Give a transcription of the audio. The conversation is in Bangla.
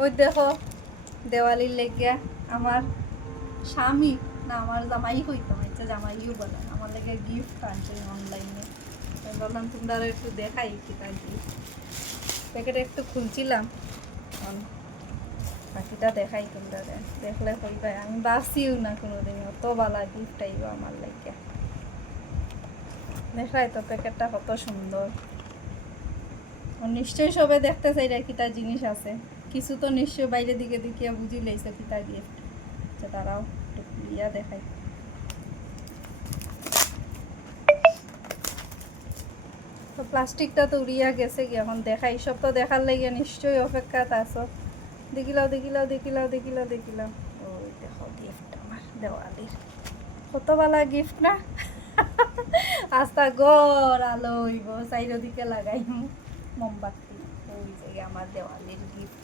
ওই দেখো দেওয়ালির লেগিয়া আমার স্বামী না আমার জামাই হইতো হচ্ছে জামাইও বলে আমার লেগে গিফট আনছে অনলাইনে। বললাম তোমরা একটু দেখাই কি তার গিফট। প্যাকেটে একটু খুলছিলাম, বাকিটা দেখাই তোমরা দেখলে হইবে। আমি ভাবছিও না কোনোদিন অত ভালো গিফট আইব আমার লেগে। দেখাই তো প্যাকেটটা কত সুন্দর। নিশ্চয়ই সবাই দেখতে চাই কিতা জিনিস আছে, কিছু তো নিশ্চয় বাইরে দিকে দেখিয়া বুঝি লাইছে কিতা গিফট। আচ্ছা তারাও একটু খুলিয়া দেখাই। তো প্লাস্টিকটা তো উড়িয়া গেছে কি, এখন দেখাই। সব তো দেখার লাগিয়া নিশ্চয়ই অপেক্ষাত আছো। দেখিলাও দেখিলাও দেখিলাও দেখিলাও দেখিলাও। ওই দেখো গিফট আমার দেওয়ালির, কত ভালো গিফট না। আস্তা গড় আলো হইব, চারিদিকে লাগাইম মোমবাতি। ওই যে আমার দেওয়ালির গিফট।